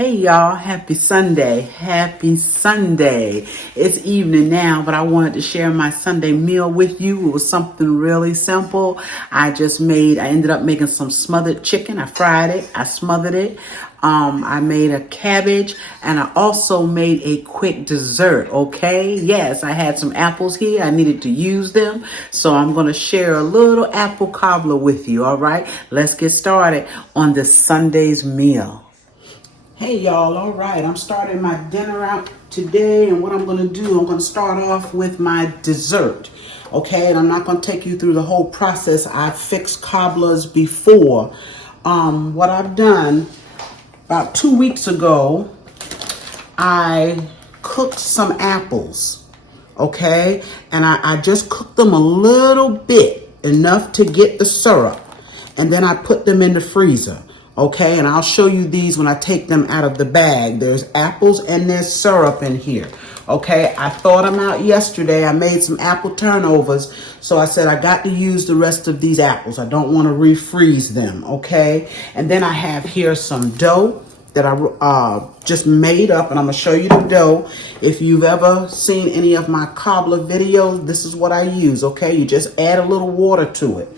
Hey y'all, happy Sunday. Happy Sunday. It's evening now, but I wanted to share my Sunday meal with you. It was something really simple. I ended up making some smothered chicken. I fried it, I smothered it. I made a cabbage, and I also made a quick dessert, okay? Yes, I had some apples here. I needed to use them. So I'm going to share a little apple cobbler with you, all right? Let's get started on this Sunday's meal. Hey y'all, all right, I'm starting my dinner out today, and what I'm going to do, I'm going to start off with my dessert, okay? And I'm not going to take you through the whole process. I fixed cobblers before. What I've done, about 2 weeks ago, I cooked some apples, okay? And I just cooked them a little bit, enough to get the syrup, and then I put them in the freezer. Okay, and I'll show you these when I take them out of the bag. There's apples and there's syrup in here. Okay, I thawed them out yesterday. I made some apple turnovers. So I said I got to use the rest of these apples. I don't want to refreeze them. Okay, and then I have here some dough that I just made up, and I'm going to show you the dough. If you've ever seen any of my cobbler videos, this is what I use. Okay, you just add a little water to it.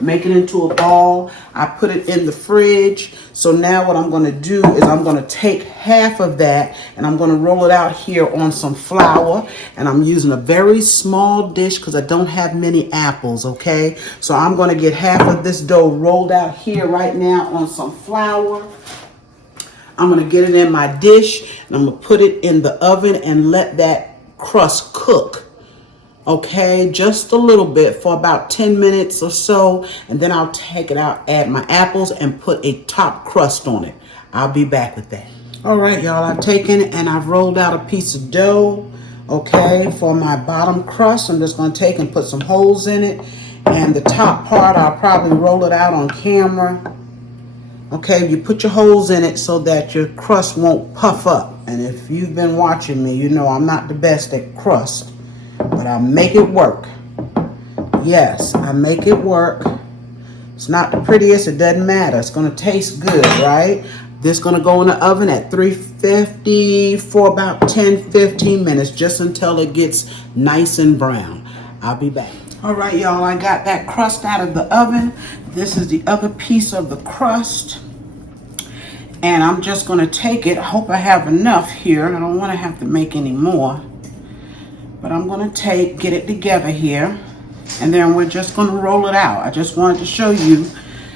Make it into a ball. I put it in the fridge. So now what I'm going to do is I'm going to take half of that and I'm going to roll it out here on some flour. And I'm using a very small dish because I don't have many apples, okay? So I'm going to get half of this dough rolled out here right now on some flour. I'm going to get it in my dish and I'm going to put it in the oven and let that crust cook. Okay, just a little bit for about 10 minutes or so, and then I'll take it out, add my apples, and put a top crust on it. I'll be back with that. All right, y'all, I've taken and I've rolled out a piece of dough, okay, for my bottom crust. I'm just going to take and put some holes in it, and the top part, I'll probably roll it out on camera. Okay, you put your holes in it so that your crust won't puff up. And if you've been watching me, you know I'm not the best at crust. But I make it work. Yes, I make it work. It's not the prettiest, it doesn't matter. It's going to taste good, right? This is going to go in the oven at 350 for about 10-15 minutes, just until it gets nice and brown. I'll be back. All right, y'all, I got that crust out of the oven. This is the other piece of the crust. And I'm just going to take it. I hope I have enough here. I don't want to have to make any more. But I'm going to get it together here, and then we're just going to roll it out. I just wanted to show you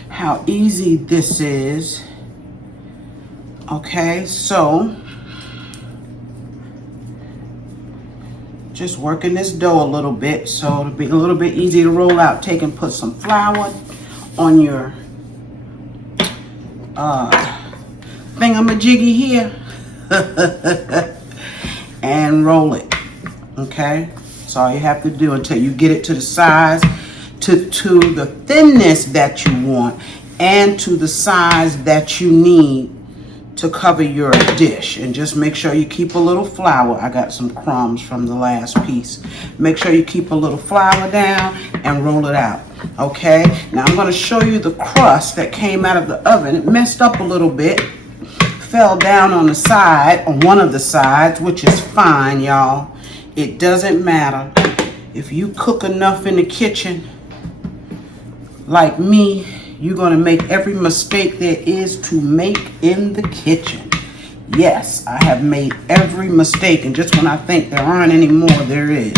how easy this is. Okay, so just working this dough a little bit so it'll be a little bit easier to roll out. Take and put some flour on your thingamajiggy here and roll it. Okay, that's all you have to do until you get it to the size, to the thinness that you want, and to the size that you need to cover your dish. And just make sure you keep a little flour. I got some crumbs from the last piece. Make sure you keep a little flour down and roll it out. Okay, now I'm going to show you the crust that came out of the oven. It messed up a little bit, fell down on the side, on one of the sides, which is fine, y'all. It doesn't matter. If you cook enough in the kitchen, like me, you're going to make every mistake there is to make in the kitchen. Yes, I have made every mistake, and just when I think there aren't any more, there is.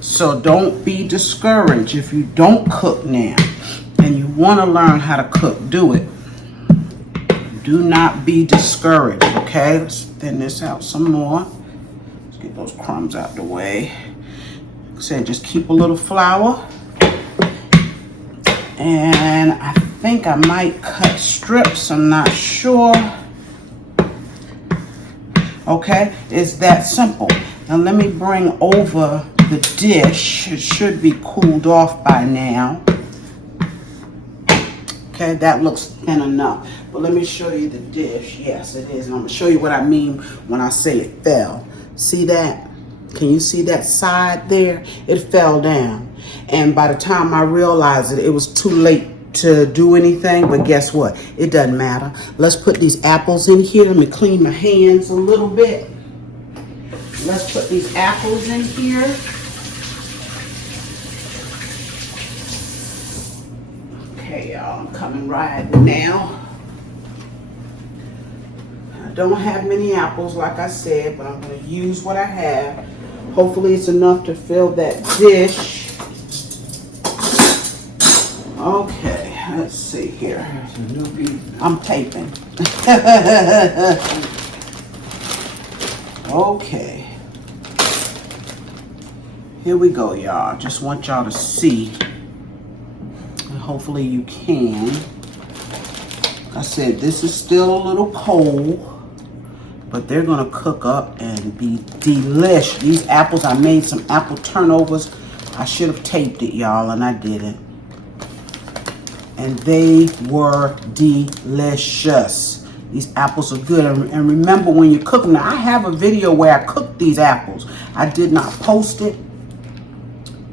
So don't be discouraged if you don't cook now and you want to learn how to cook. Do it. Do not be discouraged, okay? Let's thin this out some more. Get those crumbs out the way. Like I said, just keep a little flour. And I think I might cut strips. I'm not sure. Okay, it's that simple. Now let me bring over the dish. It should be cooled off by now. Okay, that looks thin enough. But let me show you the dish. Yes, it is. And I'm going to show you what I mean when I say it fell. See that? Can you see that side there? It fell down. And by the time I realized it, it was too late to do anything, but guess what? It doesn't matter. Let's put these apples in here. Let me clean my hands a little bit. Let's put these apples in here. Okay, y'all, I'm coming right now. I don't have many apples, like I said, but I'm going to use what I have. Hopefully it's enough to fill that dish. Okay, let's see here. I'm taping. Okay. Here we go, y'all. Just want y'all to see. And hopefully you can. Like I said, this is still a little cold, but they're gonna cook up and be delish. These apples, I made some apple turnovers. I should have taped it, y'all, and I didn't. And they were delicious. These apples are good. And remember, when you cook them, now I have a video where I cooked these apples. I did not post it.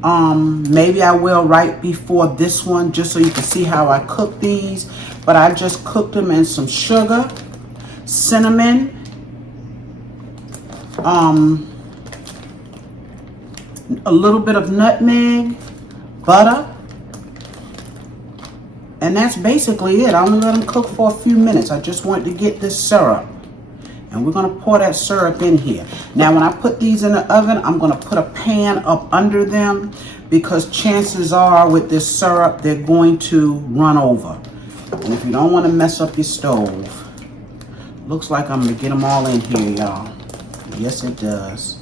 Maybe I will right before this one, just so you can see how I cook these. But I just cooked them in some sugar, cinnamon, a little bit of nutmeg, butter. And that's basically it. I only let them cook for a few minutes. I just wanted to get this syrup. And we're going to pour that syrup in here. Now, when I put these in the oven, I'm going to put a pan up under them, because chances are with this syrup, they're going to run over. And if you don't want to mess up your stove, looks like I'm going to get them all in here, y'all. Yes, it does.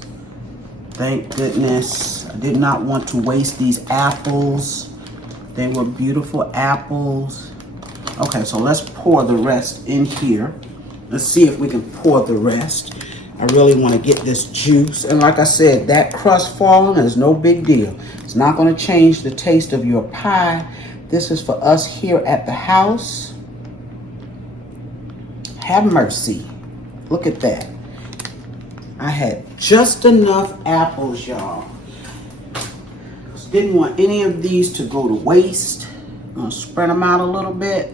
Thank goodness. I did not want to waste these apples. They were beautiful apples. Okay, so let's pour the rest in here. Let's see if we can pour the rest. I really want to get this juice. And like I said, that crust falling is no big deal. It's not going to change the taste of your pie. This is for us here at the house. Have mercy. Look at that. I had just enough apples, y'all. Didn't want any of these to go to waste. I'm going to spread them out a little bit.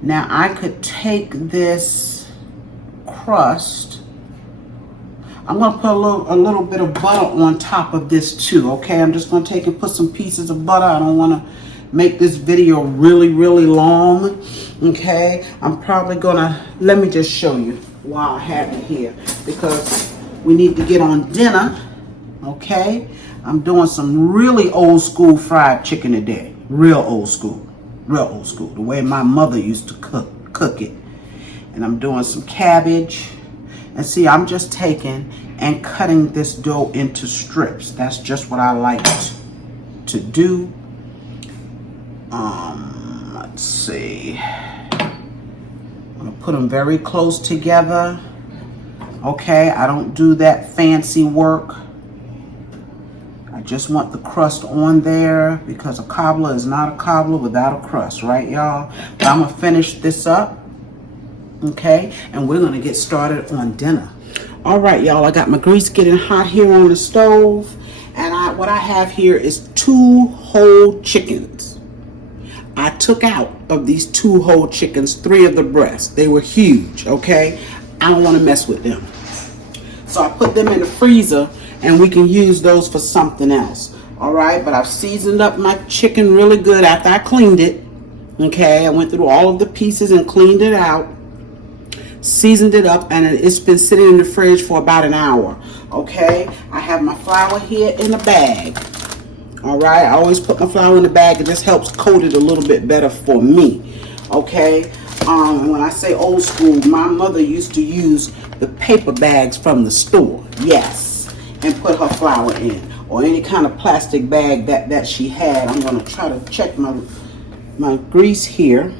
Now I could take this crust. I'm going to put a little bit of butter on top of this too, okay? I'm just going to take and put some pieces of butter. I don't want to make this video really, really long, okay? I'm probably going to, let me just show you while I have it here, because we need to get on dinner, okay? I'm doing some really old school fried chicken today. Real old school. Real old school. The way my mother used to cook it. And I'm doing some cabbage. And see, I'm just taking and cutting this dough into strips. That's just what I like to do. Let's see. I'm going to put them very close together. Okay, I don't do that fancy work. I just want the crust on there, because a cobbler is not a cobbler without a crust, right, y'all? But I'm going to finish this up, okay? And we're going to get started on dinner. All right, y'all, I got my grease getting hot here on the stove. And what I have here is 2 whole chickens. I took out of these 2 whole chickens 3 of the breasts. They were huge, okay? I don't want to mess with them. So I put them in the freezer, and we can use those for something else. All right, but I've seasoned up my chicken really good after I cleaned it. Okay, I went through all of the pieces and cleaned it out, seasoned it up, and it's been sitting in the fridge for about an hour. Okay, I have my flour here in a bag. All right, I always put my flour in the bag. It just helps coat it a little bit better for me. Okay, when I say old school, my mother used to use the paper bags from the store. Yes. And put her flour in, or any kind of plastic bag that she had. I'm going to try to check my grease here,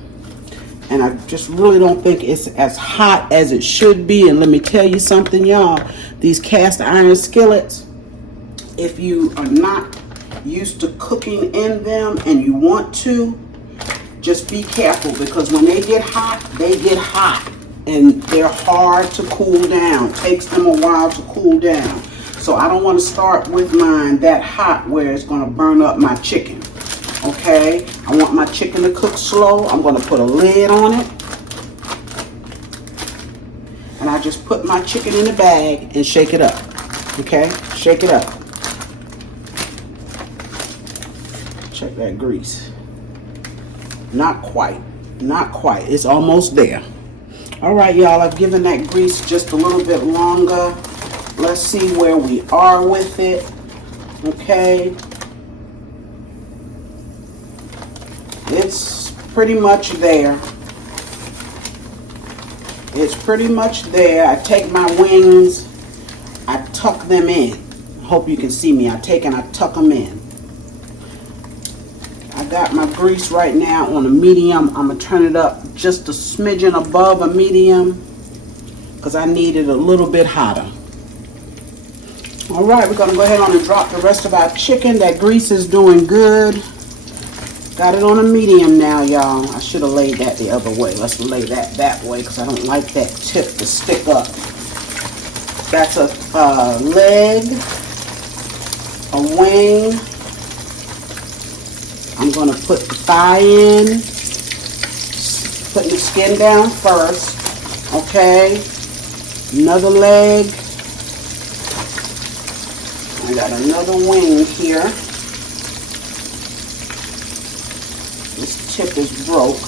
and I just really don't think it's as hot as it should be. And let me tell you something, y'all, these cast iron skillets, if you are not used to cooking in them and you want to, just be careful, because when they get hot, and they're hard to cool down. It takes them a while to cool down. So I don't want to start with mine that hot where it's going to burn up my chicken. Okay, I want my chicken to cook slow. I'm going to put a lid on it. And I just put my chicken in the bag and shake it up. Okay, shake it up. Check that grease. Not quite. Not quite. It's almost there. All right, y'all. I've given that grease just a little bit longer. Let's see where we are with it. Okay. It's pretty much there. It's pretty much there. I take my wings, I tuck them in. Hope you can see me. I take and I tuck them in. I got my grease right now on a medium. I'm going to turn it up just a smidgen above a medium because I need it a little bit hotter. All right, we're going to go ahead on and drop the rest of our chicken. That grease is doing good. Got it on a medium now, y'all. I should have laid that the other way. Let's lay that way because I don't like that tip to stick up. That's a leg, a wing. I'm going to put the thigh in. Putting the skin down first. Okay. Another leg. I got another wing here. This tip is broke.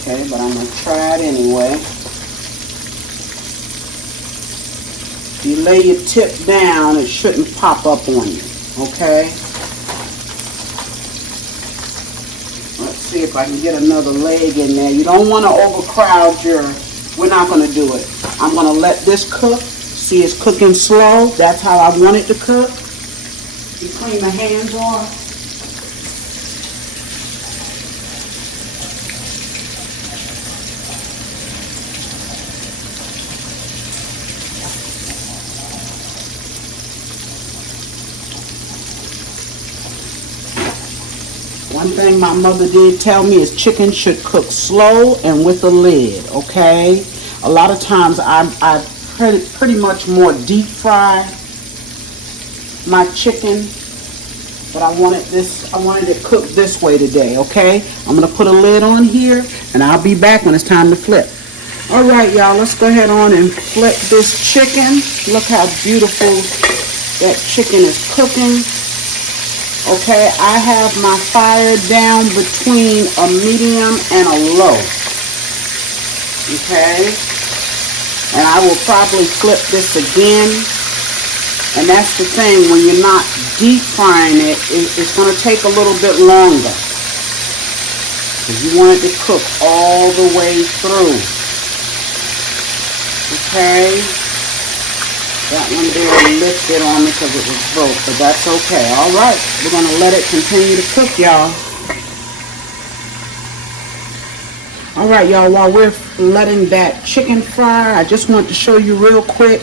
Okay, but I'm going to try it anyway. If you lay your tip down, it shouldn't pop up on you. Okay? Let's see if I can get another leg in there. You don't want to overcrowd your... We're not going to do it. I'm going to let this cook. See, it's cooking slow. That's how I want it to cook. You clean the hands off. One thing my mother did tell me is chicken should cook slow and with a lid, okay? A lot of times I pretty much more deep fry my chicken, but I wanted it cooked this way today, okay? I'm gonna put a lid on here and I'll be back when it's time to flip. All right, y'all, let's go ahead on and flip this chicken. Look how beautiful that chicken is cooking. Okay, I have my fire down between a medium and a low. Okay, and I will probably flip this again. And that's the thing, when you're not deep frying it, it's going to take a little bit longer. Because you want it to cook all the way through. Okay. That one there lifted on me because it was broke, but that's okay. All right, we're going to let it continue to cook, y'all. All right, y'all, while we're letting that chicken fry, I just want to show you real quick.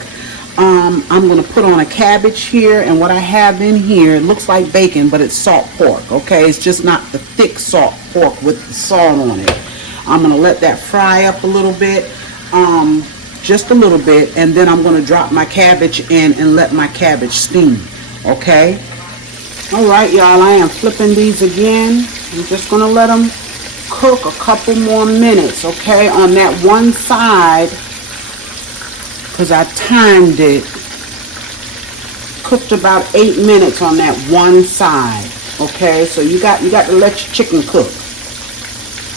I'm going to put on a cabbage here, and what I have in here, it looks like bacon, but it's salt pork, okay? It's just not the thick salt pork with the salt on it. I'm going to let that fry up a little bit. Just a little bit, and then I'm going to drop my cabbage in and let my cabbage steam. Okay? All right, y'all, I am flipping these again. I'm just going to let them cook a couple more minutes, okay, on that one side, because I timed it. Cooked about 8 minutes on that one side, okay? So you got to let your chicken cook.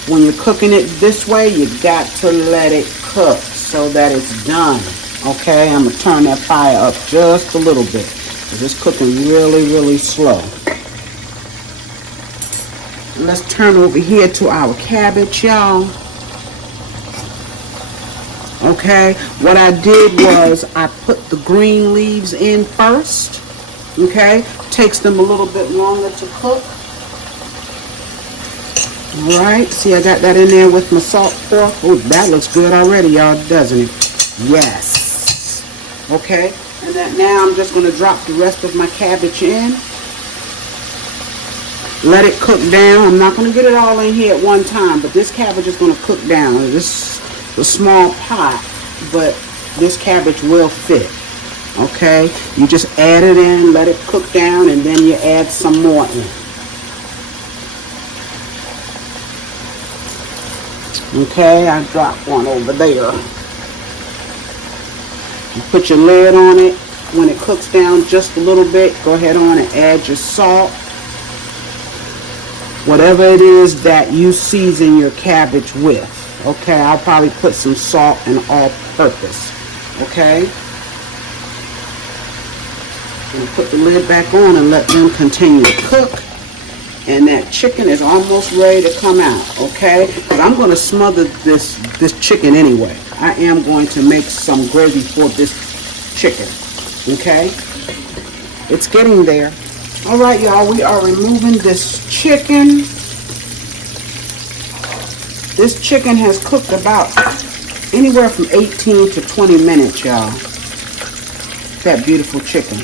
When you're cooking it this way, you got to let it cook so that it's done. Okay, I'm going to turn that fire up just a little bit because it's cooking really, really slow. Let's turn over here to our cabbage, y'all. Okay, what I did was I put the green leaves in first. Okay, takes them a little bit longer to cook. All right, see, I got that in there with my salt pork. Oh, that looks good already, y'all, doesn't it? Yes. Okay, and that now I'm just going to drop the rest of my cabbage in. Let it cook down. I'm not going to get it all in here at one time, but this cabbage is going to cook down. This is a small pot, but this cabbage will fit. Okay, you just add it in, let it cook down, and then you add some more in. Okay, I dropped one over there. You put your lid on it. When it cooks down just a little bit, go ahead on and add your salt. Whatever it is that you season your cabbage with. Okay, I'll probably put some salt and all-purpose. Okay. And put the lid back on and let them continue to cook. And that chicken is almost ready to come out. Okay, but I'm going to smother this chicken anyway. I am going to make some gravy for this chicken. Okay, it's getting there. All right, y'all, we are removing this chicken. This chicken has cooked about anywhere from 18 to 20 minutes, y'all. That beautiful chicken.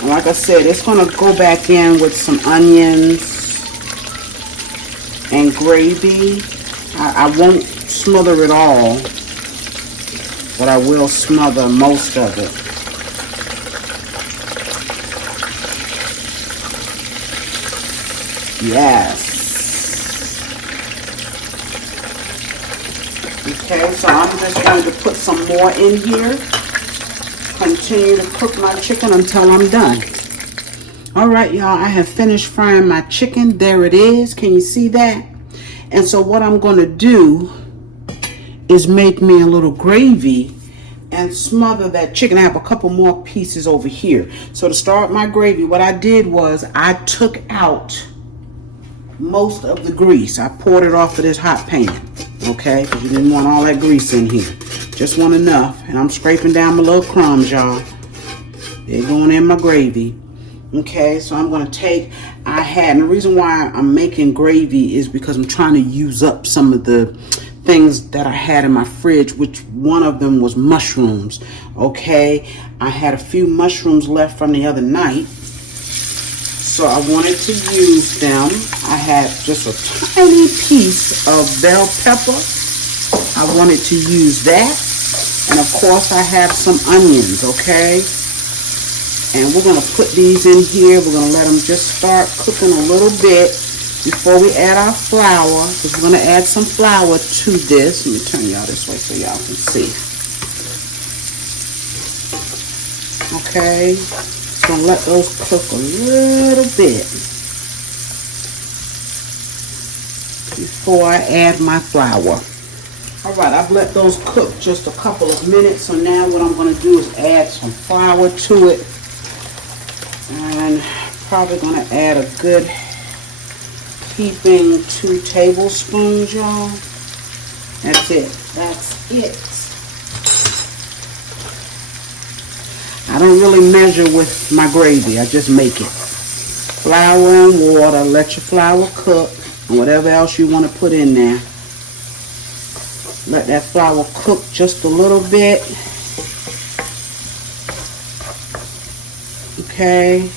And like I said, it's going to go back in with some onions and gravy. I won't smother it all, but I will smother most of it. Yes. Okay, so I'm just going to put some more in here. Continue to cook my chicken until I'm done. All right, y'all, I have finished frying my chicken. There it is. Can you see that? And so what I'm going to do is make me a little gravy and smother that chicken. I have a couple more pieces over here. So to start my gravy, what I did was I took out most of the grease. I poured it off of this hot pan, okay? Because you didn't want all that grease in here. Just want enough. And I'm scraping down my little crumbs, y'all. They're going in my gravy. Okay, so I'm going to take, and the reason why I'm making gravy is because I'm trying to use up some of the things that I had in my fridge, which one of them was mushrooms. Okay, I had a few mushrooms left from the other night, so I wanted to use them. I had just a tiny piece of bell pepper. I wanted to use that. And of course I have some onions, okay? And we're going to put these in here. We're going to let them just start cooking a little bit before we add our flour. Because we're going to add some flour to this. Let me turn y'all this way so y'all can see. Okay. So I'm going to let those cook a little bit before I add my flour. Alright, I've let those cook just a couple of minutes, so now what I'm going to do is add some flour to it. And probably going to add a good heaping 2 tablespoons, y'all. That's it. That's it. I don't really measure with my gravy. I just make it. Flour and water. Let your flour cook. And whatever else you want to put in there. Let that flour cook just a little bit. Okay.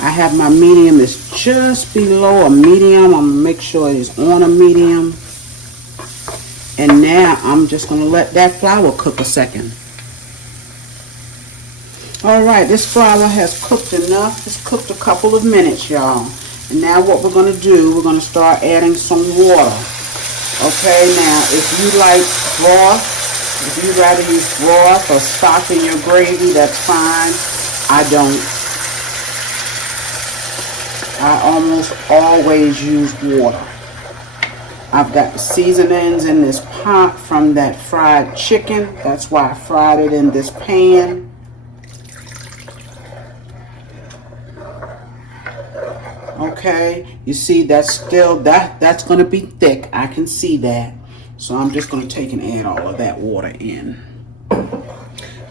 I have my medium is just below a medium. I'm going to make sure it is on a medium. And now I'm just going to let that flour cook a second. Alright, this flour has cooked enough. It's cooked a couple of minutes, y'all. And now what we're going to do, we're going to start adding some water. Okay, now if you like broth, if you'd rather use broth or stock in your gravy, that's fine. I don't. I almost always use water. I've got the seasonings in this pot from that fried chicken. That's why I fried it in this pan. Okay, you see that's still, that's going to be thick. I can see that. So I'm just going to take and add all of that water in.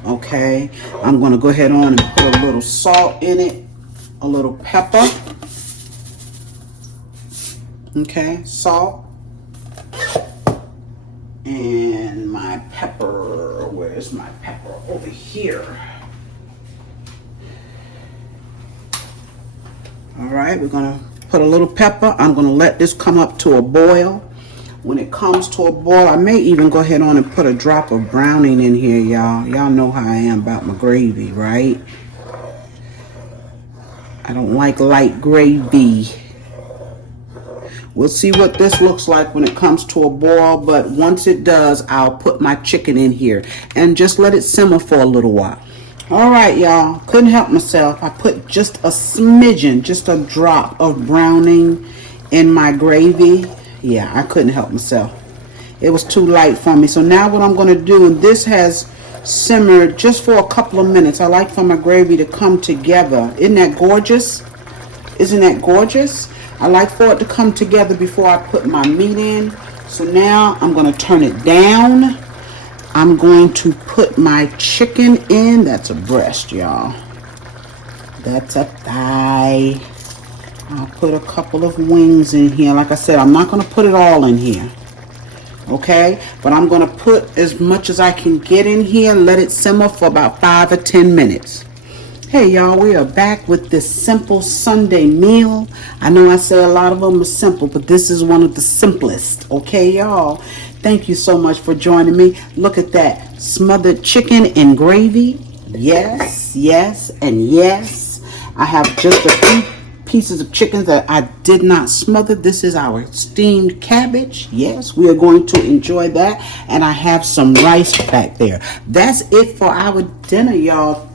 Okay, I'm going to go ahead on and put a little salt in it, a little pepper. Okay, salt. And my pepper, where's my pepper? Over here. All right, we're going to put a little pepper. I'm going to let this come up to a boil. when it comes to a boil. I may even go ahead on and put a drop of browning in here, y'all. Y'all know how I am about my gravy, right? I don't like light gravy. We'll see what this looks like when it comes to a boil, but once it does, I'll put my chicken in here and just let it simmer for a little while. All right, y'all, couldn't help myself. I put just a smidgen, just a drop of browning in my gravy. Yeah, I couldn't help myself. It was too light for me. So now what I'm going to do, and this has simmered just for a couple of minutes. I like for my gravy to come together. Isn't that gorgeous? Isn't that gorgeous? I like for it to come together before I put my meat in. So now I'm going to turn it down. I'm going to put my chicken in. That's a breast, y'all. That's a thigh. I'll put a couple of wings in here. Like I said, I'm not going to put it all in here. Okay? But I'm going to put as much as I can get in here. Let it simmer for about 5 or 10 minutes. Hey y'all, we are back with this simple Sunday meal. I know I say a lot of them are simple, but this is one of the simplest. Okay y'all, thank you so much for joining me. Look at that, smothered chicken and gravy. Yes, yes, and yes. I have just a few pieces of chicken that I did not smother. This is our steamed cabbage. Yes, we are going to enjoy that. And I have some rice back there. That's it for our dinner, y'all,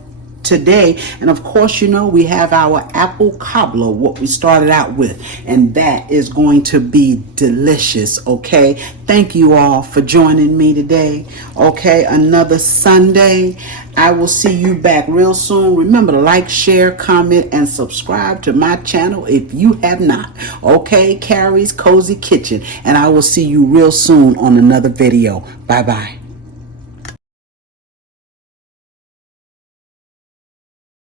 today. And of course, you know, we have our apple cobbler, what we started out with, and that is going to be delicious. Okay, thank you all for joining me today. Okay, another Sunday. I will see you back real soon. Remember to like, share, comment, and subscribe to my channel if you have not. Okay, Carrie's Cozy Kitchen, and I will see you real soon on another video. Bye bye.